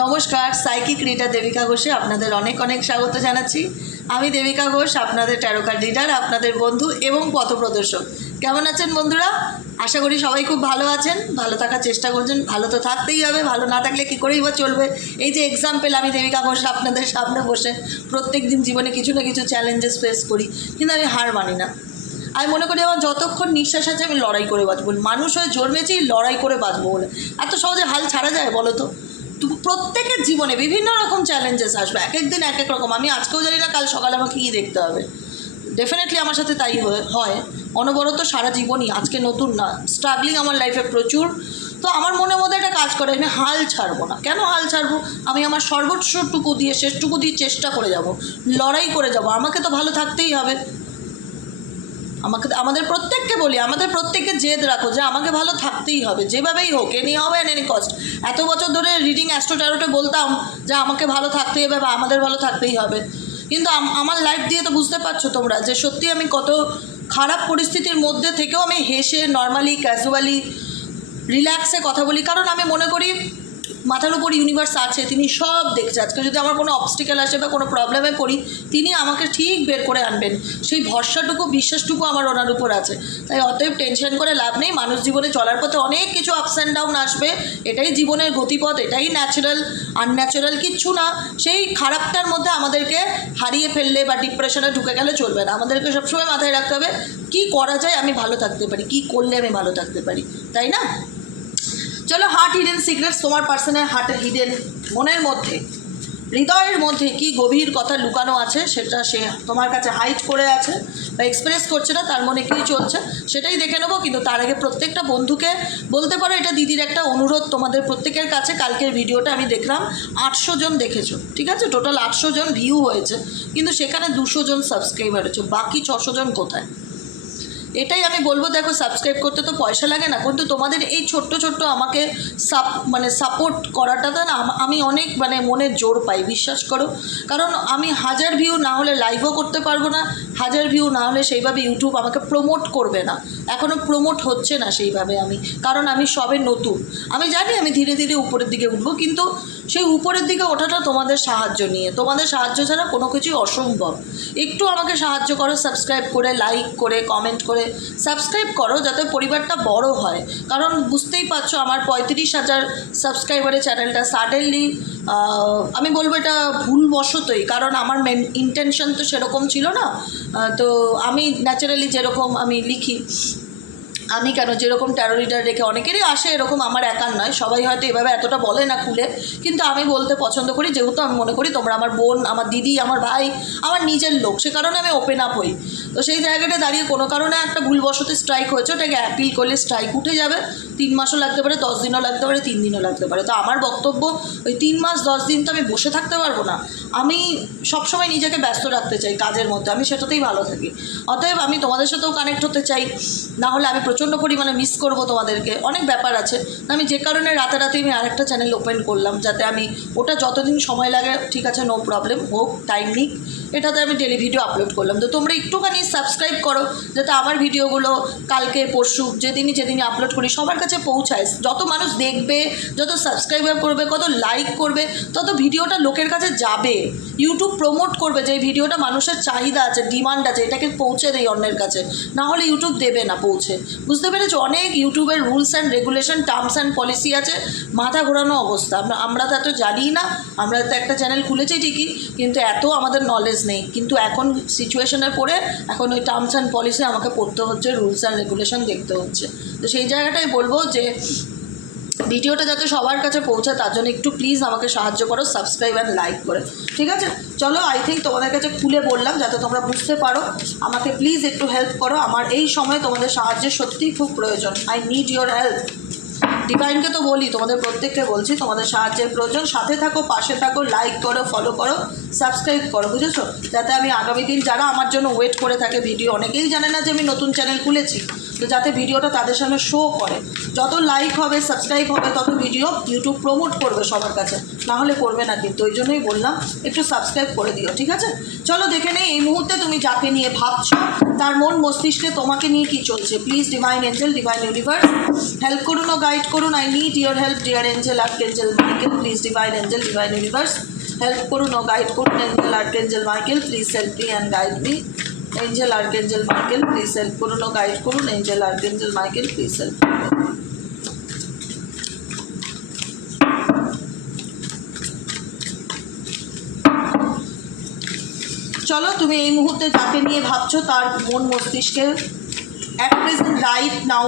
নমস্কার, psychic reader Devika ঘোষে আপনাদের অনেক অনেক স্বাগত জানাচ্ছি। আমি দেবিকা ঘোষ, আপনাদের ট্যারোকার রিডার আপনাদের বন্ধু এবং পথপ্রদর্শক। কেমন আছেন বন্ধুরা? আশা করি সবাই খুব ভালো আছেন। ভালো থাকার চেষ্টা করছেন। ভালো তো থাকতেই হবে, ভালো না থাকলে কী করেই বা চলবে? এই যে এক্সাম্পল আমি দেবিকা ঘোষ আপনাদের সামনে বসে প্রত্যেক দিন জীবনে কিছু না কিছু চ্যালেঞ্জেস ফেস করি, কিন্তু আমি হার মানি না। আমি মনে করি আমার যতক্ষণ নিঃশ্বাস আছে আমি লড়াই করে বাঁচবো। মানুষ হয়ে জন্মেছি, লড়াই করে বাঁচবো বলে। এত সহজে হাল ছাড়া যায় বলো তো তো? প্রত্যেকের জীবনে বিভিন্ন রকম চ্যালেঞ্জেস আসবে। এক এক দিন এক এক রকম। আমি আজকেও জানি না, কাল সকালে আমাকে কী দেখতে হবে। ডেফিনেটলি আমার সাথে তাই হয়ে- অনবরত সারা জীবনই, আজকে নতুন না। স্ট্রাগলিং আমার লাইফে প্রচুর। তো আমার মনের মধ্যে একটা কাজ করে, আমি হাল ছাড়বো না। কেন হাল ছাড়বো? আমি আমার সর্বোচ্চটুকু দিয়ে, শেষটুকু দিয়ে চেষ্টা করে যাব। লড়াই করে যাব। আমাকে তো ভালো থাকতেই হবে। আমাকে আমাদের প্রত্যেককে বলি, আমাদের প্রত্যেককে জেদ রাখো যে আমাকে ভালো থাকতেই হবে, যেভাবেই হোক এনি হবে অ্যান্ড এনি কস্ট এত বছর ধরে রিডিং অ্যাস্ট্রো ট্যারোটে বলতাম যে আমাকে ভালো থাকতেই হবে বা আমাদের ভালো থাকতেই হবে। কিন্তু আমার লাইফ দিয়ে তো বুঝতে পারছ তোমরা যে সত্যি আমি কত খারাপ পরিস্থিতির মধ্যে থেকেও আমি হেসে নর্মালি ক্যাজুয়ালি রিল্যাক্সে কথা বলি। কারণ আমি মনে করি মাথার উপর ইউনিভার্স আছে, তিনি সব দেখছে। আজকে যদি আমার কোনো অবস্টিক্যাল আসে বা কোনো প্রবলেমে পড়ি, তিনি আমাকে ঠিক বের করে আনবেন। সেই ভরসাটুকু, বিশ্বাসটুকু আমার ওনার উপর আছে। তাই অতএব টেনশন করে লাভ নেই। মানুষ জীবনে চলার পথে অনেক কিছু আপস অ্যান্ড ডাউন আসবে। এটাই জীবনের গতিপথ, এটাই ন্যাচারাল আনন্যাচারাল কিচ্ছু না। সেই খারাপটার মধ্যে আমাদেরকে হারিয়ে ফেললে বা ডিপ্রেশনে ঢুকে গেলে চলবে না। আমাদেরকে সবসময় মাথায় রাখতে হবে, কী করা যায় আমি ভালো থাকতে পারি, কী করলে আমি ভালো থাকতে পারি। তাই না? চলো হার্ট হিডেন সিক্রেটস তোমার পার্সোনাল হার্টের হিডেন মনের মধ্যে, হৃদয়ের মধ্যে কি গভীর কথা লুকানো আছে সেটা সে তোমার কাছে হাইট করে আছে বা এক্সপ্রেস করছে না, তার মনে কী চলছে সেটাই দেখে নেব, কিন্তু তার আগে প্রত্যেকটা বন্ধুকে বলতে পারো, এটা দিদির একটা অনুরোধ তোমাদের প্রত্যেকের কাছে, কালকের ভিডিওটা আমি দেখলাম আটশো জন দেখেছ, ঠিক আছে? টোটাল আটশো জন ভিউ হয়েছে, কিন্তু সেখানে দুশো জন সাবস্ক্রাইবার হয়েছে, বাকি ছশো জন কোথায়? এটাই আমি বলব, দেখো সাবস্ক্রাইব করতে তো পয়সা লাগে না, কিন্তু তোমাদের এই ছোট্ট ছোট্ট আমাকে সাপ মানে সাপোর্ট করাটাতে না, আমি অনেক মানে মনে জোর পাই, বিশ্বাস করো। কারণ আমি হাজার ভিউ না হলে লাইভও করতে পারব না, হাজার ভিউ না হলে সেইভাবে ইউটিউব আমাকে প্রমোট করবে না। এখনও প্রমোট হচ্ছে না সেইভাবে আমি, কারণ আমি সবে নতুন। আমি জানি আমি ধীরে ধীরে উপরের দিকে উঠবো, কিন্তু সেই উপরের দিকে ওঠাটা তোমাদের সাহায্য নিয়ে। তোমাদের সাহায্য ছাড়া কোনো কিছুই অসম্ভব। একটু আমাকে সাহায্য করো সাবস্ক্রাইব করে লাইক করে কমেন্ট করে। সাবস্ক্রাইব করো যাতে পরিবারটা বড় হয়। কারণ বুঝতেই পারছ আমার পঁয়ত্রিশ হাজার সাবস্ক্রাইবারের চ্যানেলটা সাডেনলি আমি বলব এটা ভুলবশতই। কারণ আমার মেন ইন্টেনশন তো সেরকম ছিল না। তো আমি ন্যাচারালি যেরকম আমি লিখি। আমি কেন যেরকম ট্যারো রিডার রেখে অনেকেরই আসে এরকম আমার একার নয়, সবাই হয়তো এভাবে এতটা বলে না খুলে, কিন্তু আমি বলতে পছন্দ করি, যেহেতু আমি মনে করি তোমরা আমার বোন, আমার দিদি, আমার ভাই, আমার নিজের লোক, সে কারণে আমি ওপেন আপ হই। তো সেই জায়গাটা দাঁড়িয়ে কোনো কারণে একটা ভুলবশত স্ট্রাইক হয়েছে, ওটাকে অ্যাপিল করলে স্ট্রাইক উঠে যাবে। তিন মাসও লাগতে পারে, দশ দিনও লাগতে পারে, তিন দিনও লাগতে পারে। তো আমার বক্তব্য, ওই তিন মাস, দশ দিন তো আমি বসে থাকতে পারব না। আমি সবসময় নিজেকে ব্যস্ত রাখতে চাই কাজের মধ্যে, আমি সেটাতেই ভালো থাকি। অতএব আমি তোমাদের সাথেও কানেক্ট হতে চাই। না হলে আমি প্রচণ্ড পরিমাণে মিস করব তোমাদেরকে। অনেক ব্যাপার আছে। আমি যে কারণে রাতারাতি আমি আরেকটা চ্যানেল ওপেন করলাম, যাতে আমি ওটা যতদিন সময় লাগে, ঠিক আছে নো প্রবলেম হোক টাইম নিক। এটাতে আমি ডেলি ভিডিও আপলোড করলাম। তো তোমরা একটুখানি সাবস্ক্রাইব করো, যাতে আমার ভিডিওগুলো কালকে, পরশু, যেদিনই যেদিনই আপলোড করি, সবার কাছে পৌঁছায়। যত মানুষ দেখবে, যত সাবস্ক্রাইবার করবে, কত লাইক করবে, তত ভিডিওটা লোকের কাছে যাবে। ইউটিউব প্রমোট করবে যে ভিডিওটা মানুষের চাহিদা আছে ডিমান্ড আছে, এটাকে পৌঁছে দেয় অন্যের কাছে। না হলে ইউটিউব দেবে না পৌঁছে। বুঝতে পেরেছ? অনেক ইউটিউবের rules and regulation terms and policy আছে। মাথা ঘোরানো অবস্থা। আমরা তো এত জানিই না, আমরা তো একটা চ্যানেল খুলেছি ঠিকই, কিন্তু এত আমাদের নলেজ নেই। কিন্তু এখন সিচুয়েশনে পড়ে এখন ওই টার্মস অ্যান্ড পলিসি আমাকে পড়তে হচ্ছে রুলস অ্যান্ড রেগুলেশন দেখতে হচ্ছে। তো সেই জায়গাটাই বলব যে, ভিডিওটা যাতে সবার কাছে পৌঁছায়, তার জন্য একটু প্লিজ আমাকে সাহায্য করো সাবস্ক্রাইব অ্যান্ড লাইক করে। ঠিক আছে? চলো আই থিঙ্ক তোমাদের কাছে খুলে বললাম, যাতে তোমরা বুঝতে পারো। আমাকে প্লিজ একটু হেল্প করো। আমার এই সময় তোমাদের সাহায্যের সত্যিই খুব প্রয়োজন। আই নিড ইয়োর হেল্প ডিভাইনকে তো বলি, তোমাদের প্রত্যেককে বলছি, তোমাদের সাহায্যের প্রয়োজন। সাথে থাকো, পাশে থাকো লাইক করো ফলো করো সাবস্ক্রাইব করো, বুঝেছ? যাতে আমি আগামী দিন যারা আমার জন্য ওয়েট করে থাকে ভিডিও অনেকেই জানে না যে আমি নতুন চ্যানেল খুলেছি। তো যাতে ভিডিওটা তাদের সামনে শো করে। যত লাইক হবে সাবস্ক্রাইব হবে, তত ভিডিও ইউটিউব প্রমোট করবে সবার কাছে। না হলে করবে না কিন্তু, ওই জন্যই বললাম, একটু সাবস্ক্রাইব করে দিও, ঠিক আছে? চলো দেখে নেই, এই মুহূর্তে তুমি যাকে নিয়ে ভাবছ, তার মন মস্তিষ্কে তোমাকে নিয়ে কি চলছে? Please divine angel divine universe help করুন ও গাইড করুন। I need your help dear angel archangel Michael please divine angel divine universe help করুন ও গাইড করুন। Angel archangel Michael please help me and guide me angel archangel Michael please help করুন ও guide করুন angel archangel Michael please help চলো, তুমি এই মুহূর্তে যাকে নিয়ে ভাবছ, তার মন মস্তিষ্কে অ্যাট প্রেজেন্ট রাইট নাও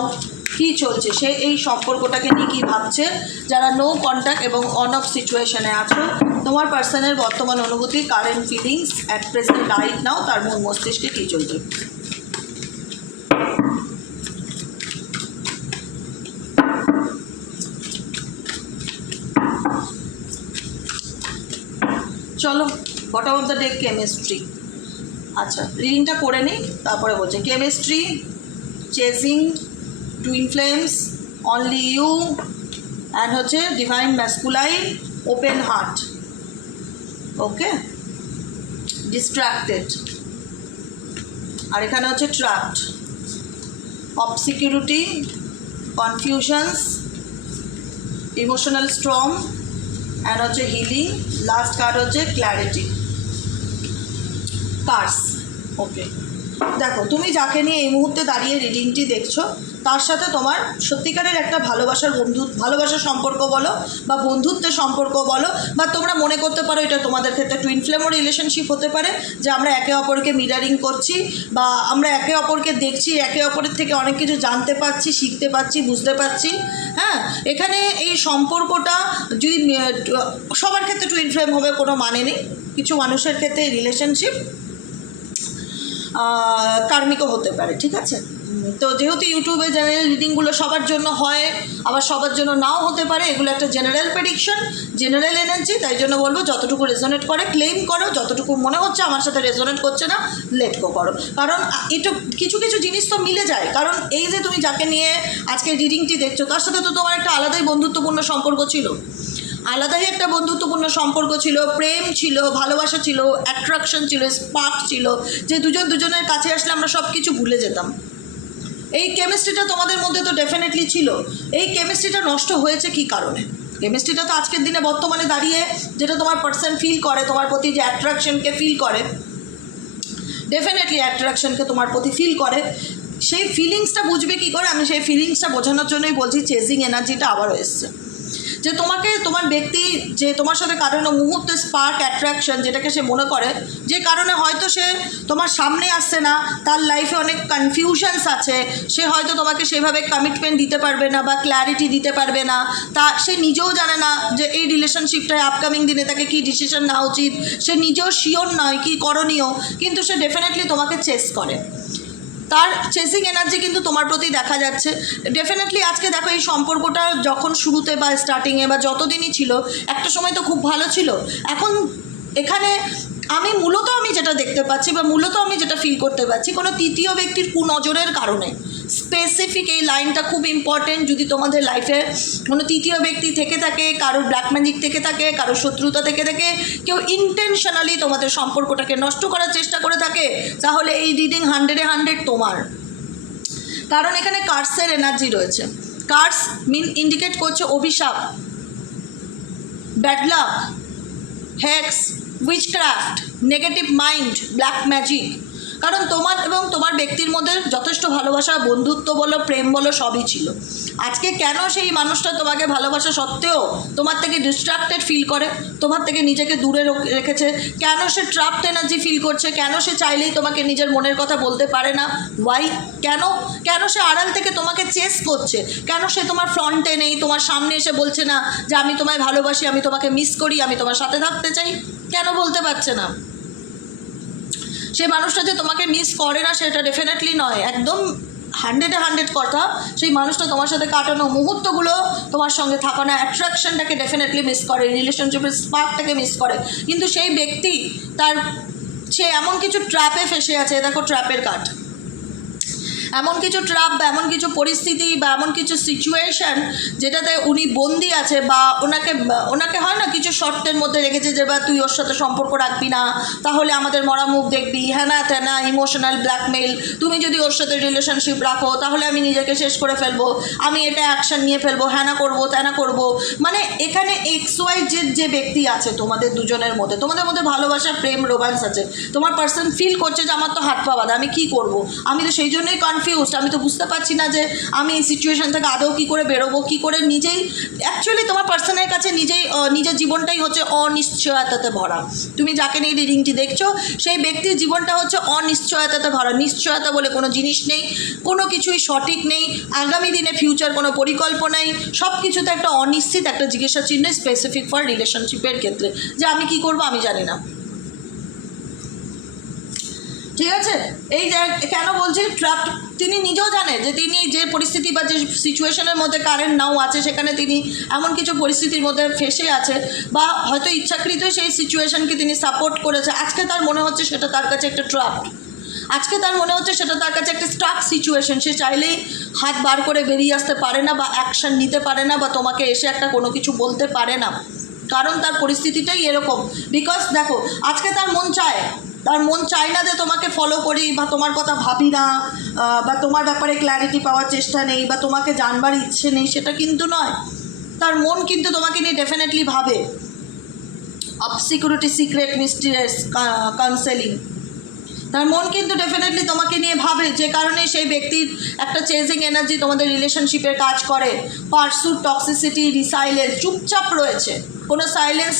কী চলছে? সে এই সম্পর্কটাকে নিয়ে কী ভাবছে? যারা নো কন্ট্যাক্ট এবং অন অফ সিচুয়েশনে আছো, তোমার পার্সনের বর্তমান অনুভূতি current feelings at present right now তার মন মস্তিষ্কে কী চলছে? চলো bottom of the day chemistry আচ্ছা রিডিংটা করে নিই, তারপরে বলছে chemistry chasing twin flames only you and হচ্ছে divine masculine open heart okay distracted আর এখানে হচ্ছে trapped obscurity confusions emotional strong and হচ্ছে হিলিং লাস্ট কার্ড হচ্ছে ক্ল্যারিটি কার্স ওকে দেখো, তুমি যাকে নিয়ে এই মুহূর্তে দাঁড়িয়ে রিডিংটি দেখছ তার সাথে তোমার সত্যিকারের একটা ভালোবাসার বন্ধু, ভালোবাসার সম্পর্ক বলো বা বন্ধুত্বের সম্পর্ক বলো বা তোমরা মনে করতে পারো এটা তোমাদের ক্ষেত্রে টুইন ফ্লেমও রিলেশনশিপ হতে পারে, যে আমরা একে অপরকে মিরারিং করছি বা আমরা একে অপরকে দেখছি, একে অপরের থেকে অনেক কিছু জানতে পারছি, শিখতে পারছি, বুঝতে পারছি হ্যাঁ? এখানে এই সম্পর্কটা যদি সবার ক্ষেত্রে টুইন ফ্লেম হবে, কোনো মানে নেই। কিছু মানুষের ক্ষেত্রে রিলেশনশিপ কার্মিকও হতে পারে, ঠিক আছে? তো যেহেতু ইউটিউবে জেনারেল রিডিংগুলো সবার জন্য হয়, আবার সবার জন্য নাও হতে পারে, এগুলো একটা জেনারেল প্রেডিকশন জেনারেল এনার্জি তাই জন্য বলব যতটুকু রেজোনেট করে ক্লেম করো, যতটুকু মনে হচ্ছে আমার সাথে রেজোনেট করছে না লেট গো করো। কারণ এটা কিছু কিছু জিনিস তো মিলে যায়। কারণ এই যে তুমি যাকে নিয়ে আজকে রিডিংটি দেখছ, তার সাথে তো তোমার একটা আলাদাই বন্ধুত্বপূর্ণ সম্পর্ক ছিল। আলাদাই একটা বন্ধুত্বপূর্ণ সম্পর্ক ছিল, প্রেম ছিল, ভালোবাসা ছিল অ্যাট্রাকশন ছিল স্পার্ক ছিল, যে দুজন দুজনের কাছে আসলে আমরা সব কিছু ভুলে যেতাম। এই কেমিস্ট্রিটা তোমাদের মধ্যে তো ডেফিনেটলি ছিল। এই কেমিস্ট্রিটা নষ্ট হয়েছে কি কারণে? কেমিস্ট্রিটা তো আজকের দিনে বর্তমানে দাঁড়িয়ে যেটা তোমার পার্সন ফিল করে, তোমার প্রতি যে অ্যাট্রাকশনকে ফিল করে ডেফিনেটলি অ্যাট্রাকশনকে তোমার প্রতি ফিল করে, সেই ফিলিংসটা বুঝবে কি করে? আমি সেই ফিলিংসটা বোঝানোর জন্যই বলছি চেজিং এনার্জিটা আবারও এসছে। যে তোমাকে, তোমার ব্যক্তি যে তোমার সাথে কাটানো মুহূর্তে স্পার্ক অ্যাট্রাকশন যেটাকে সে মনে করে, যে কারণে হয়তো সে তোমার সামনে আসছে না, তার লাইফে অনেক কনফিউশনস আছে, সে হয়তো তোমাকে সেভাবে কমিটমেন্ট দিতে পারবে না বা ক্ল্যারিটি দিতে পারবে না, তা সে নিজেও জানে না যে এই রিলেশনশিপটায় আপকামিং দিনে তাকে কী ডিসিশন নেওয়া উচিত, সে নিজেও শিওর নয় কী করণীয়, কিন্তু সে ডেফিনেটলি তোমাকে চেস করে। তার চেসিং এনার্জি কিন্তু তোমার প্রতি দেখা যাচ্ছে। ডেফিনেটলি আজকে দেখো এই সম্পর্কটা যখন শুরুতে বা স্টার্টিংয়ে বা যতদিনই ছিল, একটা সময় তো খুব ভালো ছিল। এখন এখানে আমি মূলত আমি যেটা দেখতে পাচ্ছি বা মূলত আমি যেটা ফিল করতে পারছি, কোনো তৃতীয় ব্যক্তির কুনজরের কারণে। স্পেসিফিক এই লাইনটা খুব ইম্পর্টেন্ট যদি তোমাদের লাইফে কোনো তৃতীয় ব্যক্তি থেকে থাকে, কারোর ব্ল্যাক ম্যাজিক থেকে থাকে, কারোর শত্রুতা থেকে থাকে, কেউ ইন্টেনশনালি তোমাদের সম্পর্কটাকে নষ্ট করার চেষ্টা করে থাকে, তাহলে এই রিডিং হান্ড্রেডে হান্ড্রেড তোমার। কারণ এখানে কার্সের এনার্জি রয়েছে। কার্স মিন ইন্ডিকেট করছে অভিশাপ bad luck hexes witchcraft negative mind black magic কারণ তোমার এবং তোমার ব্যক্তির মধ্যে যথেষ্ট ভালোবাসা, বন্ধুত্ব বলো, প্রেম বলো, সবই ছিল। আজকে কেন সেই মানুষটা তোমাকে ভালোবাসা সত্ত্বেও তোমার থেকে ডিস্ট্রাক্টেড ফিল করে, তোমার থেকে নিজেকে দূরে রেখেছে? কেন সে ট্রাপড এনার্জি ফিল করছে? কেন সে চাইলেই তোমাকে নিজের মনের কথা বলতে পারে না? ওয়াই কেন? কেন সে আড়াল থেকে তোমাকে চেস করছে? কেন সে তোমার ফ্রন্টে নেই? তোমার সামনে এসে বলছে না যে, আমি তোমায় ভালোবাসি, আমি তোমাকে মিস করি, আমি তোমার সাথে থাকতে চাই? কেন বলতে পারছে না? সে মানুষটা যে তোমাকে মিস করে না, সেটা ডেফিনেটলি নয়। একদম হান্ড্রেডে হান্ড্রেড কথা। সেই মানুষটা তোমার সাথে কাটানো মুহূর্তগুলো তোমার সঙ্গে থাকানো অ্যাট্রাকশনটাকে ডেফিনেটলি মিস করে রিলেশনশিপের স্পার্কটাকে মিস করে। কিন্তু সেই ব্যক্তি, তার, সে এমন কিছু ট্র্যাপে ফেসে আছে, দেখো ট্র্যাপের কাঠ। এমন কিছু ট্রাপ বা এমন কিছু পরিস্থিতি বা এমন কিছু সিচুয়েশন যেটাতে উনি বন্দি আছে বা ওনাকে ওনাকে হয় না কিছু শর্তের মধ্যে রেখেছে যে, বা তুই ওর সাথে সম্পর্ক রাখবি না, তাহলে আমাদের মরা মুখ দেখবি। হ্যানা ত্যানা ইমোশনাল ব্ল্যাকমেল তুমি যদি ওর সাথে রিলেশনশিপ রাখো, তাহলে আমি নিজেকে শেষ করে ফেলব। আমি এটা অ্যাকশন নিয়ে ফেলব, হ্যানা করব, ত্যানা করব। মানে এখানে এক্স ওয়াই জেড যে ব্যক্তি আছে, তোমাদের দুজনের মধ্যে, তোমাদের মধ্যে ভালোবাসা, প্রেম রোম্যান্স আছে। তোমার পার্সন ফিল করছে যে, আমার তো হাত পা আমি কী করব? আমি তো সেই জন্যই কনফিউজড আমি তো বুঝতে পারছি না যে আমি এই সিচুয়েশন থেকে আদৌ কী করে বেরোবো, কী করে নিজেই অ্যাকচুয়ালি তোমার পার্সনের কাছে নিজেই নিজের জীবনটাই হচ্ছে অনিশ্চয়তাতে ভরা। তুমি যাকে নিয়ে রিডিংটি দেখছ, সেই ব্যক্তির জীবনটা হচ্ছে অনিশ্চয়তাতে ভরা। নিশ্চয়তা বলে কোনো জিনিস নেই, কোনো কিছুই সঠিক নেই, আগামী দিনে ফিউচার কোনো পরিকল্পনাই সব কিছুতে একটা অনিশ্চিত একটা জিজ্ঞাসা চিহ্ন স্পেসিফিক ফর রিলেশনশিপের ক্ষেত্রে। যে আমি কি করব আমি জানি না। ঠিক আছে? এই কেন বলছি? ট্রাপ তিনি নিজেও জানে যে তিনি যে পরিস্থিতি বা যে সিচুয়েশনের মধ্যে কারেন্ট নাও আছে, সেখানে তিনি এমন কিছু পরিস্থিতির মধ্যে ফেসে আছে বা হয়তো ইচ্ছাকৃতই সেই সিচুয়েশনকে তিনি সাপোর্ট করেছে। আজকে তার মনে হচ্ছে সেটা তার কাছে একটা ট্রাপ আজকে তার মনে হচ্ছে সেটা তার কাছে একটা স্টাক সিচুয়েশন সে চাইলেই হাত বার করে বেরিয়ে আসতে পারে না বা অ্যাকশন নিতে পারে না বা তোমাকে এসে একটা কোনো কিছু বলতে পারে না। কারণ তার পরিস্থিতিটাই এরকম। বিকজ দেখো, আজকে তার মন চায় তার মন চায় না যে তোমাকে ফলো করি বা তোমার কথা ভাবি না বা তোমার ব্যাপারে ক্ল্যারিটি পাওয়ার চেষ্টা নেই, বা তোমাকে জানবার ইচ্ছে নেই, সেটা কিন্তু নয়। তার মন কিন্তু তোমাকে নিয়ে ডেফিনেটলি ভাবে। Of security secret mysterious counselling তার মন কিন্তু ডেফিনেটলি তোমাকে নিয়ে ভাবে, যে কারণে সেই ব্যক্তির একটা চেজিং এনার্জি তোমাদের রিলেশনশিপের কাজ করে। পার্সুট টক্সিসিটি রিসাইলেন্স চুপচাপ রয়েছে। কোনো সাইলেন্স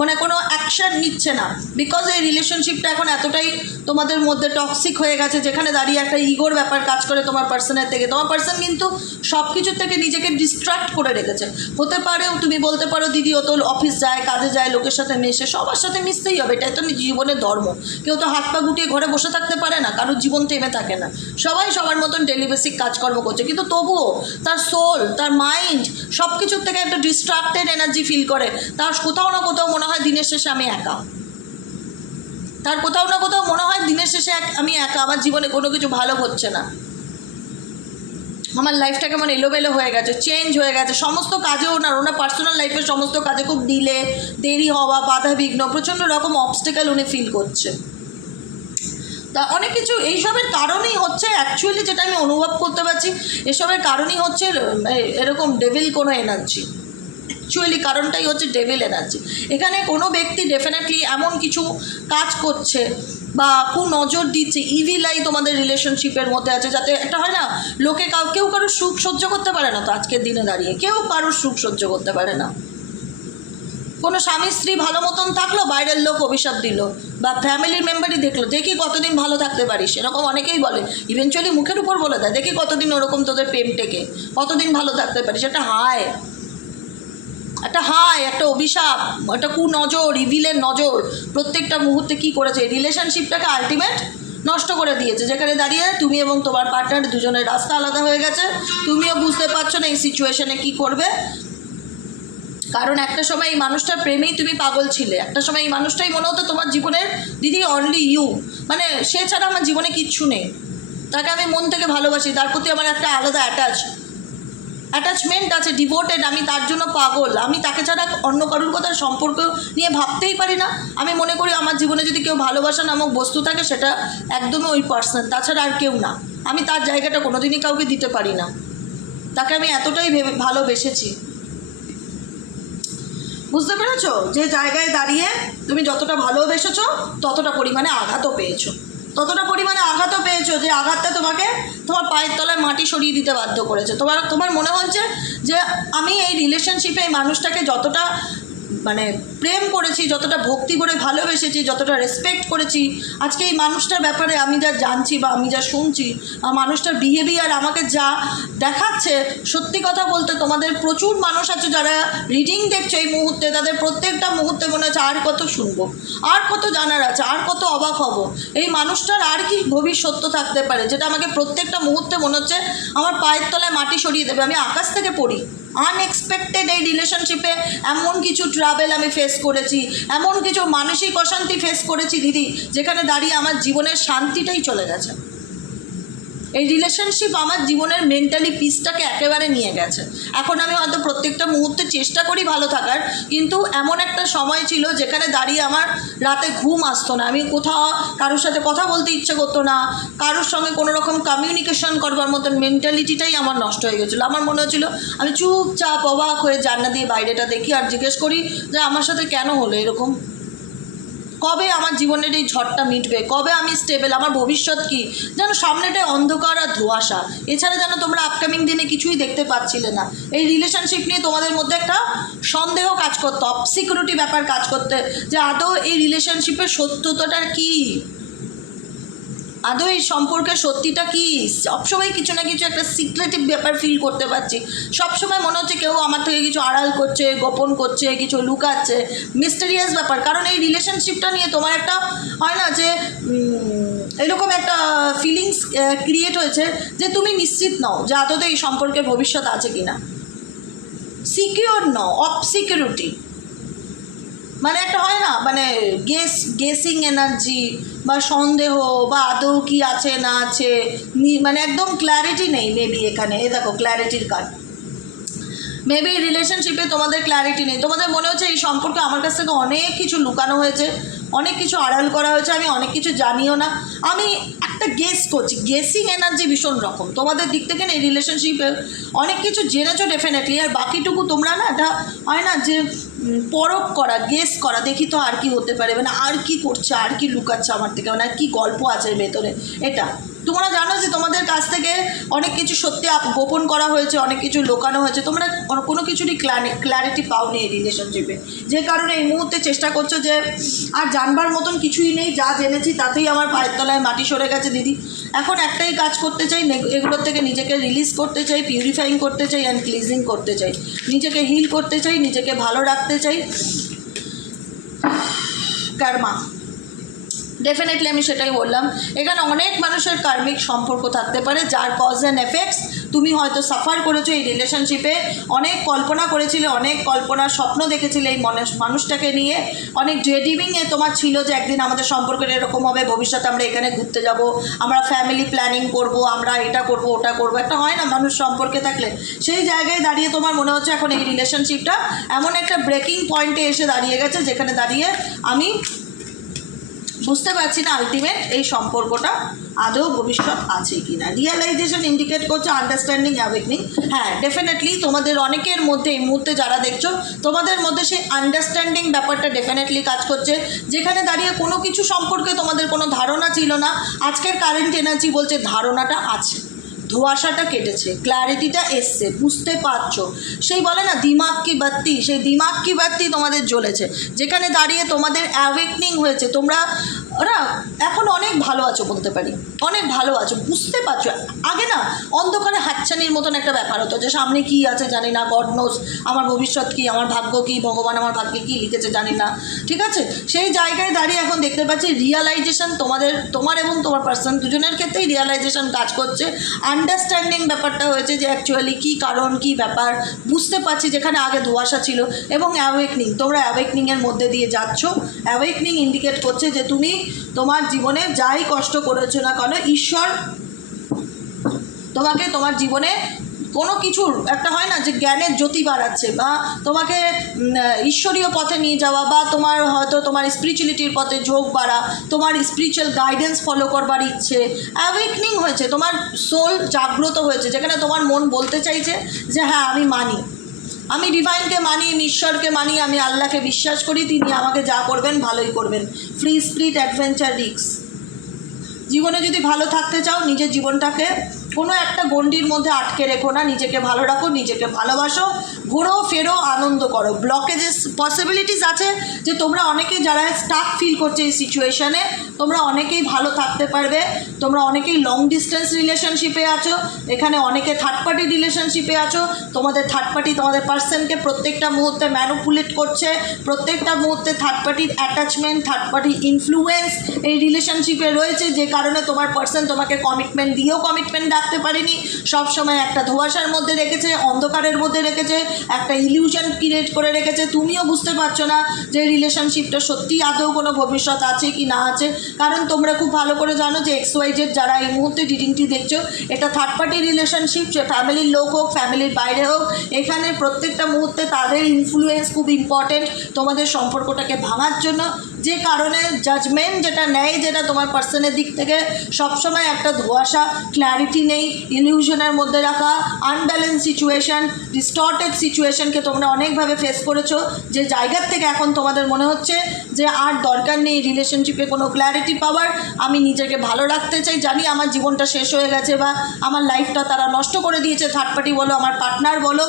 মানে কোনো অ্যাকশন নিচ্ছে না। বিকজ এই রিলেশনশিপটা এখন এতটাই তোমাদের মধ্যে টক্সিক হয়ে গেছে, যেখানে দাঁড়িয়ে একটা ইগোর ব্যাপার কাজ করে তোমার পার্সনের থেকে। তোমার পার্সন কিন্তু সব কিছুর থেকে নিজেকে ডিস্ট্রাক্ট করে রেখেছে। হতে পারেও তুমি বলতে পারো, দিদি, ও তো অফিস যায়, কাজে যায়, লোকের সাথে মেশে, সবার সাথে মিশতেই হবে। এটাই তো জীবনের ধর্ম। কেউ তো হাত পা গুটিয়ে ঘরে বসে থাকতে পারে না, কারোর জীবন থেমে থাকে না। সবাই সবার মতন ডেলি বেসিক কাজকর্ম করছে। কিন্তু তবুও তার সোল তার মাইন্ড সব কিছুর থেকে একটা ডিস্ট্রাক্টেড এনার্জি ফিল করে। তার কোথাও না কোথাও মনে হয় দিনের শেষে আমি একা। তার কোথাও না কোথাও মনে হয় দিনের শেষে এক- আমি একা, আমার জীবনে কোনো কিছু ভালো হচ্ছে না। আমার লাইফটা কেমন এলোমেলো হয়ে গেছে চেঞ্জ হয়ে গেছে, সমস্ত কাজে ওনার ওনার পার্সোনাল লাইফের সমস্ত কাজে খুব ডিলে দেরি হওয়া, বাধা বিঘ্ন, প্রচণ্ড রকম অবস্টেকাল উনি ফিল করছে। তা অনেক কিছু, এইসবের কারণেই হচ্ছে অ্যাকচুয়ালি যেটা আমি অনুভব করতে পারছি, এসবের কারণই হচ্ছে এরকম ডেভিল কোনো এনার্জি অ্যাকচুয়ালি কারণটাই হচ্ছে ডেভিল এনার্জি এখানে কোনো ব্যক্তি ডেফিনেটলি এমন কিছু কাজ করছে বা কু নজর দিচ্ছে ইভিলাই তোমাদের রিলেশনশিপের মধ্যে আছে, যাতে একটা হয় না, লোকে কাউ, কেউ কারোর সুখ সহ্য করতে পারে না তো আজকের দিনে দাঁড়িয়ে। কেউ কারোর সুখ সহ্য করতে পারে না। কোনো স্বামী স্ত্রী ভালো মতন থাকল, বাইরের লোক অভিশাপ দিল, বা ফ্যামিলির মেম্বারই দেখল, দেখি কতদিন ভালো থাকতে পারিস। এরকম অনেকেই বলে ইভেনচুয়ালি মুখের উপর বলে দেয়, দেখি কতদিন ওরকম তোদের প্রেম টেকে, কতদিন ভালো থাকতে পারিস। একটা হায়। একটা হায় একটা অভিশাপ, একটা কু নজর ইভিলের নজর, প্রত্যেকটা মুহূর্তে কি করেছে? রিলেশনশিপটাকে আলটিমেট নষ্ট করে দিয়েছে। যেখানে দাঁড়িয়ে তুমি এবং তোমার পার্টনার দুজনের রাস্তা আলাদা হয়ে গেছে। তুমিও বুঝতে পারছ না এই সিচুয়েশনে কি করবে। কারণ একটা সময় এই মানুষটার প্রেমেই তুমি পাগল ছিলে। একটা সময় এই মানুষটাই মনে হতো তোমার জীবনের দিদি অনলি ইউ মানে সে ছাড়া আমার জীবনে কিচ্ছু নেই। তাকে আমি মন থেকে ভালোবাসি। তার প্রতি আমার একটা আলাদা অ্যাটাচ অ্যাটাচমেন্ট আছে ডিভোটেড আমি তার জন্য পাগল। আমি তাকে ছাড়া অন্য কারোর কথা সম্পর্ক নিয়ে ভাবতেই পারি না। আমি মনে করি আমার জীবনে যদি কেউ ভালোবাসা নামক বস্তু থাকে, সেটা একদমই ওই পার্সন তাছাড়া আর কেউ না। আমি তার জায়গাটা কোনোদিনই কাউকে দিতে পারি না। তাকে আমি এতটাই ভেবে, ভালোবেসেছি। বুঝতে পেরেছ? যে জায়গায় দাঁড়িয়ে তুমি যতটা ভালোবেসেছো, ততটা পরিমাণে আঘাতও পেয়েছ। ততটা পরিমাণে আঘাতও পেয়েছ যে আঘাতটা তোমাকে তোমার পায়ের তলায় মাটি সরিয়ে দিতে বাধ্য করেছে। তোমার তোমার মনে হচ্ছে যে আমি এই রিলেশনশিপে এই মানুষটাকে যতটা মানে প্রেম করেছি, যতটা ভক্তি করে ভালোবেসেছি, যতটা রেসপেক্ট করেছি। আজকে এই মানুষটার ব্যাপারে আমি যা জানছি বা আমি যা শুনছি মানুষটার বিহেভিয়ার আমাকে যা দেখাচ্ছে, সত্যি কথা বলতে তোমাদের প্রচুর মানুষ আছে যারা রিডিং দেখছ এই মুহূর্তে, তাদের প্রত্যেকটা মুহূর্তে মনে হচ্ছে আর কত শুনব, আর কত জানার আছে, আর কত অবাক হব। এই মানুষটার আর কি গভীর সত্য থাকতে পারে, যেটা আমাকে প্রত্যেকটা মুহূর্তে মনে হচ্ছে আমার পায়ের তলায় মাটি সরিয়ে দেবে। আমি আকাশ থেকে পড়ি। আনএক্সপেক্টেড এই রিলেশনশিপে এমন কিছু ট্রাভেল আমি ফেস করেছি। এমন কিছু মানসিক অশান্তি ফেস করেছি, দিদি, যেখানে দাঁড়িয়ে আমার জীবনের শান্তিটাই চলে গেছে। এই রিলেশনশিপ আমার জীবনের মেন্টালি পিসটাকে একেবারে নিয়ে গেছে। এখন আমি হয়তো প্রত্যেকটা মুহূর্তে চেষ্টা করি ভালো থাকার, কিন্তু এমন একটা সময় ছিল যেখানে দাঁড়িয়ে আমার রাতে ঘুম আসতো না। আমি কোথাও কারোর সাথে কথা বলতে ইচ্ছে করতো না, কারোর সঙ্গে কোনো রকম কমিউনিকেশন করবার মতন মেন্টালিটিটাই আমার নষ্ট হয়ে গেছিল। আমার মনে হচ্ছিল, আমি চুপচাপ অবাক হয়ে জান্না দিয়ে বাইরেটা দেখি আর জিজ্ঞেস করি যে আমার সাথে কেন হলো এরকম? কবে আমার জীবনের এই ঝড়টা মিটবে? কবে আমি স্টেবেল আমার ভবিষ্যৎ কি? যেন সামনেটায় অন্ধকার আর ধোয়াশা। এছাড়া যেন তোমরা আপকামিং দিনে কিছুই দেখতে পাচ্ছিলে না। এই রিলেশনশিপ নিয়ে তোমাদের মধ্যে একটা সন্দেহ কাজ করতো অবসিকিউরিটি ব্যাপার কাজ করতে, যে আদৌ এই রিলেশনশিপের সত্যতাটা কী? আদৌ এই সম্পর্কে সত্যিটা কি? সবসময় কিছু না কিছু একটা সিক্রেটিভ ব্যাপার ফিল করতে পারছি। সবসময় মনে হচ্ছে কেউ আমার থেকে কিছু আড়াল করছে, গোপন করছে, কিছু লুকাচ্ছে। মিস্টেরিয়াস ব্যাপার। কারণ এই রিলেশনশিপটা নিয়ে তোমার একটা হয় না যে এরকম একটা ফিলিংস ক্রিয়েট হয়েছে যে তুমি নিশ্চিত নও যে আদতে এই সম্পর্কের ভবিষ্যৎ আছে কি না সিকিওর নও অফ সিকিউরিটি মানে একটা হয় না মানে গেস গেসিং এনার্জি বা সন্দেহ বা আদৌ কি আছে, না আছে মানে একদম ক্ল্যারিটি নেই মেবি এখানে। এ দেখো ক্ল্যারিটির কার্ড মেবি রিলেশনশিপে তোমাদের ক্ল্যারিটি নেই। তোমাদের মনে হচ্ছে এই সম্পর্কে আমার কাছ থেকে অনেক কিছু লুকানো হয়েছে, অনেক কিছু আড়াল করা হয়েছে, আমি অনেক কিছু জানিও না। আমি একটা গেস করছি গেসিং এনার্জি ভীষণ রকম। তোমাদের দিক থেকে এই রিলেশনশিপে অনেক কিছু জেনেছো ডেফিনেটলি আর বাকিটুকু তোমরা না, এটা হয় না যে পরখ করা গেস করা, দেখি তো আর কি হতে পারে মানে আর কি করছে, আর কি লুকাচ্ছে আমার থেকে মানে আর কি গল্প আছে ভেতরে। এটা। তোমরা জানো যে তোমাদের কাছ থেকে অনেক কিছু সত্যি গোপন করা হয়েছে, অনেক কিছু লোকানো হয়েছে, তোমরা কোনো- কিছুরই ক্ল্যারিটি পাওনি এই রিলেশনশিপে যে কারণে এই মুহূর্তে চেষ্টা করছ যে, আর জানবার মতন কিছুই নেই, যা জেনেছি তাতেই আমার পায়ের তলায় মাটি সরে গেছে, দিদি। এখন একটাই কাজ করতে চাই এগুলোর থেকে নিজেকে রিলিজ করতে চাই পিউরিফাইং করতে চাই অ্যান্ড ক্লিজিং করতে চাই। নিজেকে হিল করতে চাই, নিজেকে ভালো রাখতে চাই কার্মা ডেফিনেটলি আমি সেটাই বললাম। এখানে অনেক মানুষের কার্মিক সম্পর্ক থাকতে পারে, যার কজ অ্যান্ড এফেক্টস তুমি হয়তো সাফার করেছ এই রিলেশনশিপে অনেক কল্পনা করেছিলে, অনেক কল্পনা স্বপ্ন দেখেছিলে এই মানুষ মানুষটাকে নিয়ে। অনেক ড্রেডিমিংয়ে তোমার ছিল যে একদিন আমাদের সম্পর্কের এরকম হবে, ভবিষ্যতে আমরা এখানে ঘুরতে যাব, আমরা ফ্যামিলি প্ল্যানিং করব, আমরা এটা করব, ওটা করব। একটা হয় না মানুষ সম্পর্কে থাকলে। সেই জায়গায় দাঁড়িয়ে তোমার মনে হচ্ছে এখন এই রিলেশনশিপটা এমন একটা ব্রেকিং পয়েন্টে এসে দাঁড়িয়ে গেছে, যেখানে দাঁড়িয়ে আমি বুঝতে পারছি না আলটিমেট এই সম্পর্কটা আদৌ ভবিষ্যৎ আছে কি না রিয়েলাইজেশন ইন্ডিকেট করছে আন্ডারস্ট্যান্ডিং অ্যাওয়েকনিং হ্যাঁ ডেফিনেটলি তোমাদের অনেকের মধ্যে এই মুহূর্তে যারা দেখছ, তোমাদের মধ্যে সেই আন্ডারস্ট্যান্ডিং ব্যাপারটা ডেফিনেটলি কাজ করছে। যেখানে দাঁড়িয়ে কোনো কিছু সম্পর্কে তোমাদের কোনো ধারণা ছিল না, আজকের কারেন্ট এনার্জি বলছে ধারণাটা আছে। ধোঁয়াশাটা কেটেছে ক্ল্যারিটিটা এসছে, বুঝতে পারছ। সেই বলে না, দিমাগ কি বাত্তি? সেই দিমাগ কি বাত্তি তোমাদের জ্বলেছে? যেখানে দাঁড়িয়ে তোমাদের অ্যাওয়েকনিং হয়েছে। তোমরা ওরা এখন অনেক ভালো আছো বলতে পারি। অনেক ভালো আছো, বুঝতে পারছ। আগে না অন্ধকারে হাতছানির মতন একটা ব্যাপার হতো যে সামনে কি আছে জানি না, গড নোজ আমার ভবিষ্যৎ কি, আমার ভাগ্য কি, ভগবান আমার ভাগ্যে কি লিখেছে জানি না। ঠিক আছে? সেই জায়গায় দাঁড়িয়ে এখন দেখতে পাচ্ছি রিয়ালাইজেশন তোমাদের, তোমার এবং তোমার পার্সন দুজনের ক্ষেত্রেই রিয়ালাইজেশন কাজ করছে। আন্ডারস্ট্যান্ডিং ব্যাপারটা হয়েছে যে অ্যাকচুয়ালি কী কারণ, কী ব্যাপার, বুঝতে পারছি যেখানে আগে ধোঁয়াশা ছিল এবং অ্যাওয়েকনিং তোমরা অ্যাওয়েকনিংয়ের মধ্যে দিয়ে যাচ্ছ। অ্যাওয়েকনিং ইন্ডিকেট করছে যে তুমি তোমার জীবনে যাই কষ্ট করেছ না কেন, ঈশ্বর তোমাকে তোমার জীবনে কোনো কিছুর একটা হয় না যে জ্ঞানের জ্যোতি বাড়াচ্ছে বা তোমাকে ঈশ্বরীয় পথে নিয়ে যাওয়া বা তোমার হয়তো তোমার স্পিরিচুয়ালিটির পথে ঝোঁক বাড়া, তোমার স্পিরিচুয়াল গাইডেন্স ফলো করবার ইচ্ছে অ্যাওয়েকনিং হয়েছে, তোমার সোল জাগ্রত হয়েছে, যেখানে তোমার মন বলতে চাইছে যে হ্যাঁ আমি মানি। আমি ডিভাইনকে মানি, ঈশ্বরকে মানি, আমি আল্লাহকে বিশ্বাস করি, তিনি আমাকে যা করবেন ভালোই করবেন। ফ্রি স্পিরিট অ্যাডভেঞ্চার রিক্স জীবনে যদি ভালো থাকতে চাও, নিজের জীবনটাকে কোনো একটা গণ্ডির মধ্যে আটকে রেখো না, নিজেকে ভালো রাখো, নিজেকে ভালোবাসো, ঘোরো, ফেরো, আনন্দ করো। ব্লকেজেস পসিবিলিটিস আছে যে তোমরা অনেকে যারা স্টাক ফিল করছে এই সিচুয়েশানে তোমরা অনেকেই ভালো থাকতে পারবে, তোমরা অনেকেই লং ডিস্টেন্স রিলেশনশিপে আছো, এখানে অনেকে থার্ড পার্টি রিলেশনশিপে আছো, তোমাদের থার্ড পার্টি তোমাদের পার্সনকে প্রত্যেকটা মুহূর্তে ম্যানুপুলেট করছে, প্রত্যেকটা মুহূর্তে থার্ড পার্টির অ্যাটাচমেন্ট থার্ড পার্টি ইনফ্লুয়েন্স এই রিলেশনশিপে রয়েছে, যে কারণে তোমার পার্সন তোমাকে কমিটমেন্ট দিয়েও কমিটমেন্ট রাখতে পারেনি সবসময় একটা ধোঁয়াশার মধ্যে রেখেছে, অন্ধকারের মধ্যে রেখেছে, একটা ইলিউশন ক্রিয়েট করে রেখেছে, তুমিও বুঝতে পারছ না যে রিলেশনশিপটা সত্যি আদৌ কোনো ভবিষ্যৎ আছে কি না আছে কারণ তোমরা খুব ভালো করে জানো যে এক্স ওয়াই জেড যারা এই মুহূর্তে রিডিংটি দেখছ, এটা থার্ড পার্টি রিলেশনশিপ ফ্যামিলির লোক হোক ফ্যামিলির বাইরে হোক, এখানে প্রত্যেকটা মুহূর্তে তাদের ইনফ্লুয়েন্স খুব ইম্পর্টেন্ট তোমাদের সম্পর্কটাকে ভাঙার জন্য। যে কারণে জাজমেন্ট যেটা নেয়, যেটা তোমার পার্সনের দিক থেকে সবসময় একটা ধোয়াশা ক্ল্যারিটি নেই ইলিউশনের মধ্যে রাখা আনব্যালেন্স সিচুয়েশন ডিস্টর্টেড সিচুয়েশনকে তোমরা অনেকভাবে ফেস করেছ, যে জায়গার থেকে এখন তোমাদের মনে হচ্ছে যে আর দরকার নেই রিলেশনশিপে কোনো ক্ল্যারিটি পাওয়ার, আমি নিজেকে ভালো রাখতে চাই, জানি আমার জীবনটা শেষ হয়ে গেছে বা আমার লাইফটা তারা নষ্ট করে দিয়েছে থার্ড পার্টি বলো, আমার পার্টনার বলো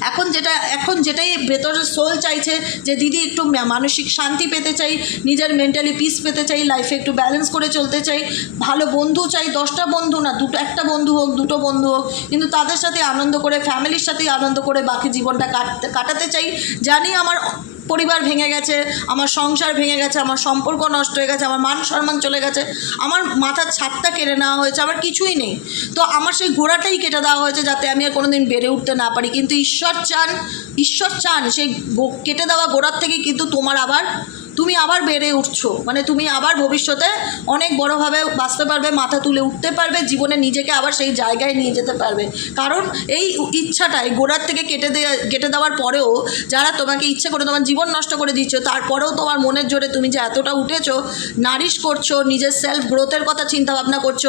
এখন যেটা, এখন যেটাই ভেতরের সোল চাইছে যে দিদি একটু মানসিক শান্তি পেতে চাই, নিজের মেন্টালি পিস পেতে চাই লাইফে একটু ব্যালেন্স করে চলতে চাই, ভালো বন্ধু চাই, দশটা বন্ধু না, দুটো, একটা বন্ধু হোক, দুটো বন্ধু হোক, কিন্তু তাদের সাথে আনন্দ করে ফ্যামিলির সাথে আনন্দ করে বাকি জীবনটা কাটতে, কাটাতে চাই। জানি আমার পরিবার ভেঙে গেছে, আমার সংসার ভেঙে গেছে, আমার সম্পর্ক নষ্ট হয়ে গেছে, আমার মান সম্মান চলে গেছে, আমার মাথার ছাদটা কেড়ে নেওয়া হয়েছে আমার কিছুই নেই। তো আমার সেই ঘোড়াটাই কেটে দেওয়া হয়েছে যাতে আমি আর কোনোদিন বেড়ে উঠতে না পারি। কিন্তু ঈশ্বর চান ঈশ্বর চান সেই কেটে দেওয়া গোড়ার থেকে কিন্তু তোমার আবার তুমি আবার বেড়ে উঠছো। মানে তুমি আবার ভবিষ্যতে অনেক বড়োভাবে বাঁচতে পারবে, মাথা তুলে উঠতে পারবে, জীবনে নিজেকে আবার সেই জায়গায় নিয়ে যেতে পারবে। কারণ এই ইচ্ছাটাই গোড়ার থেকে কেটে দেওয়া কেটে দেওয়ার পরেও যারা তোমাকে ইচ্ছে করে তোমার জীবন নষ্ট করে দিচ্ছ, তারপরেও তোমার মনের জোরে তুমি যে এতটা উঠেছো, নারিশ করছ, নিজের সেলফ গ্রোথের কথা চিন্তা ভাবনা করছ,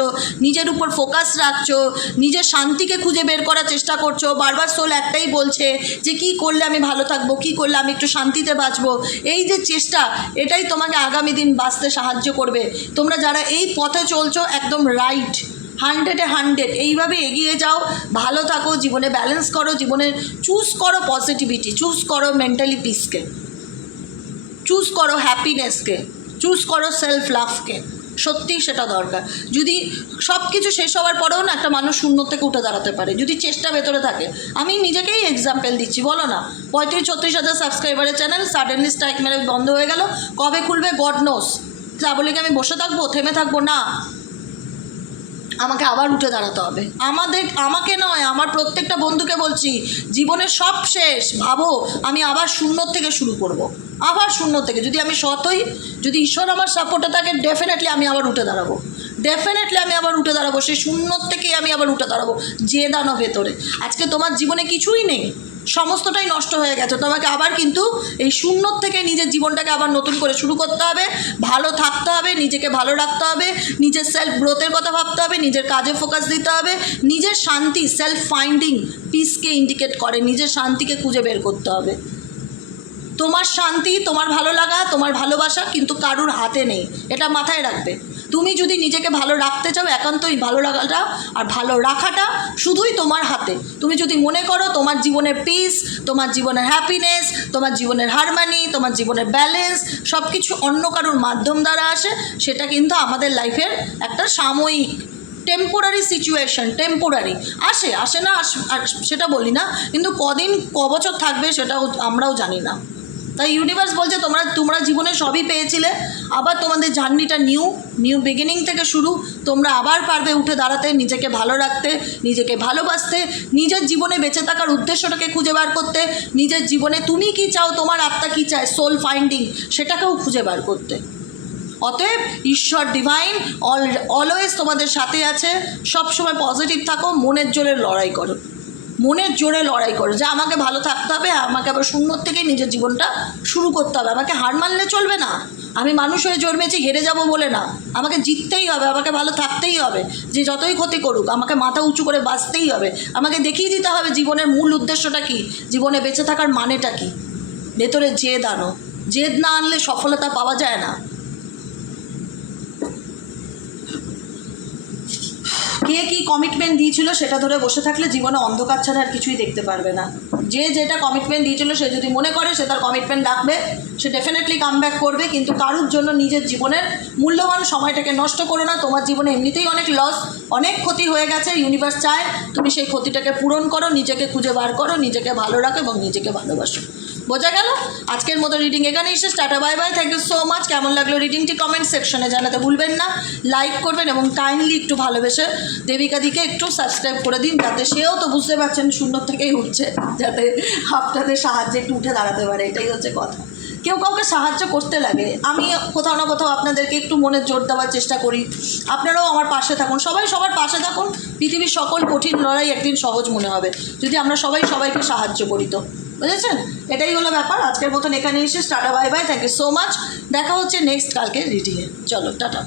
নিজের উপর ফোকাস রাখছো, নিজের শান্তিকে খুঁজে বের করার চেষ্টা করছ, বারবার সোল একটাই বলছে যে, কি করলে আমি ভালো থাকব? কি করলে আমি একটু শান্তিতে বাঁচবো? এই যে চেষ্টা এটাই তোমাকে আগামী দিন বাঁচতে সাহায্য করবে। তোমরা যারা এই পথে চলছো, একদম রাইট হান্ড্রেডে হান্ড্রেড এইভাবে এগিয়ে যাও, ভালো থাকো, জীবনে ব্যালেন্স করো, জীবনে চুজ করো পজিটিভিটি চুজ করো মেন্টালি পিসকে চুজ করো হ্যাপিনেসকে চুজ করো সেলফ লাভকে সত্যিই সেটা দরকার। যদি সব কিছু শেষ হওয়ার পরেও না একটা মানুষ শূন্য থেকে উঠে দাঁড়াতে পারে, যদি চেষ্টা ভেতরে থাকে। আমি নিজেকেই এক্সাম্পল দিচ্ছি, বলো না। পঁয়ত্রিশ, ছত্রিশ হাজার সাবস্ক্রাইবারের চ্যানেল সাডেনলি স্ট্রাইক মেরে বন্ধ হয়ে গেল। কবে খুলবে? গড নোস যা বলে কি আমি বসে থাকব? থেমে থাকব? না। আমাকে আবার উঠে দাঁড়াতে হবে। আমাদের, আমাকে নয়, আমার প্রত্যেকটা বন্ধুকে বলছি, জীবনের সব শেষ, ভাবো, আমি আবার শূন্য থেকে শুরু করব। আবার শূন্য থেকে, যদি আমি সতই যদি ঈশ্বর আমার সাপোর্টে থাকে ডেফিনেটলি আমি আবার উঠে দাঁড়াবো। ডেফিনেটলি আমি আবার উঠে দাঁড়াবো, সেই শূন্য থেকেই আমি আবার উঠে দাঁড়াবো, যে দানো ভেতরে। আজকে তোমার জীবনে কিছুই নেই। সমস্তটাই নষ্ট হয়ে গেছে। তোমাকে আবার কিন্তু এই শূন্য থেকে নিজের জীবনটাকে আবার নতুন করে শুরু করতে হবে। ভালো থাকতে হবে, নিজেকে ভালো রাখতে হবে, নিজের সেলফ গ্রোথের কথা ভাবতে হবে, নিজের কাজে ফোকাস দিতে হবে, নিজের শান্তি সেলফ ফাইন্ডিং পিসকে ইন্ডিকেট করে, নিজের শান্তিকে খুঁজে বের করতে হবে। তোমার শান্তি, তোমার ভালো লাগা, তোমার ভালোবাসা কিন্তু কারুর হাতে নেই। এটা মাথায় রাখবে। তুমি যদি নিজেকে ভালো রাখতে চাও, একান্তই ভালো রাখাটা আর ভালো রাখাটা শুধুই তোমার হাতে। তুমি যদি মনে করো তোমার জীবনের পিস তোমার জীবনের হ্যাপিনেস তোমার জীবনের হারমানি তোমার জীবনের ব্যালেন্স সব কিছু অন্য কারোর মাধ্যম দ্বারা আসে, সেটা কিন্তু আমাদের লাইফের একটা সাময়িক টেম্পোরারি সিচুয়েশন টেম্পোরারি আসে আসে না সেটা বলি না, কিন্তু কদিন ক বছর থাকবে সেটাও আমরাও জানি না। তাই ইউনিভার্স বলছে তোমরা তোমরা জীবনে সবই পেয়েছিলে, আবার তোমাদের জার্নিটা নিউ নিউ বিগিনিং থেকে শুরু। তোমরা আবার পারবে উঠে দাঁড়াতে, নিজেকে ভালো রাখতে, নিজেকে ভালোবাসতে, নিজের জীবনে বেঁচে থাকার উদ্দেশ্যটাকে খুঁজে বার করতে, নিজের জীবনে তুমি কি চাও, তোমার আত্মা কি চায় সোল ফাইন্ডিং সেটাকেও খুঁজে বার করতে। অতএব ঈশ্বর ডিভাইন অল অলওয়েজ তোমাদের সাথে আছে, সবসময় পজিটিভ থাকো, মনের জোরে লড়াই করো। মনের জোরে লড়াই করে। যে আমাকে ভালো থাকতে হবে, আমাকে আবার শূন্য থেকেই নিজের জীবনটা শুরু করতে হবে। আমাকে হার মানলে চলবে না। আমি মানুষ হয়ে জন্মেছি, হেরে যাব বলে না। আমাকে জিততেই হবে, আমাকে ভালো থাকতেই হবে। যে যতই ক্ষতি করুক, আমাকে মাথা উঁচু করে বাঁচতেই হবে। আমাকে দেখিয়ে দিতে হবে জীবনের মূল উদ্দেশ্যটা কি? জীবনে বেঁচে থাকার মানেটা কি? ভেতরে জেদ আনো। জেদ না আনলে সফলতা পাওয়া যায় না। কে কি কমিটমেন্ট দিয়েছিল সেটা ধরে বসে থাকলে জীবনে অন্ধকার ছাড়া আর কিছুই দেখতে পারবে না। যে যেটা কমিটমেন্ট দিয়েছিল সে যদি মনে করে সে তার কমিটমেন্ট রাখবে, সে ডেফিনেটলি কাম করবে, কিন্তু কারুর জন্য নিজের জীবনের মূল্যবান সময়টাকে নষ্ট করো না। তোমার জীবনে এমনিতেই অনেক লস অনেক ক্ষতি হয়ে গেছে। ইউনিভার্স চায় তুমি সেই ক্ষতিটাকে পূরণ করো, নিজেকে খুঁজে বার করো, নিজেকে ভালো রাখো এবং নিজেকে ভালোবাসো। বোঝা গেল? আজকের মতো রিডিং এখানেই শেষ, ta-ta bye bye thank you so much কেমন লাগল রিডিংটি কমেন্ট সেকশনে জানাতে ভুলবেন না। লাইক করবেন এবং কাইন্ডলি একটু ভালোবেসে দেবিকা দিকে একটু সাবস্ক্রাইব করে দিন, যাতে সেও তো বুঝতে পারছেন শূন্য থেকেই উঠছে, যাতে আপনাদের সাহায্যে একটু উঠে দাঁড়াতে পারে, এটাই হচ্ছে কথা। কেউ কাউকে সাহায্য করতে লাগে। আমি কোথাও না কোথাও আপনাদেরকে একটু মনে জোর দেওয়ার চেষ্টা করি। আপনারাও আমার পাশে থাকুন। সবাই সবার পাশে থাকুন। পৃথিবীর সকল কঠিন লড়াই একদিন সহজ মনে হবে। যদি আমরা সবাই সবাইকে সাহায্য করি তো। বুঝেছেন? এটাই হলো ব্যাপার। আজকের মতন এখানে এসে ta-ta, bye bye. Thank you so much দেখা হচ্ছে নেক্সট কালকে রিডিংয়ে চলো, টাটা।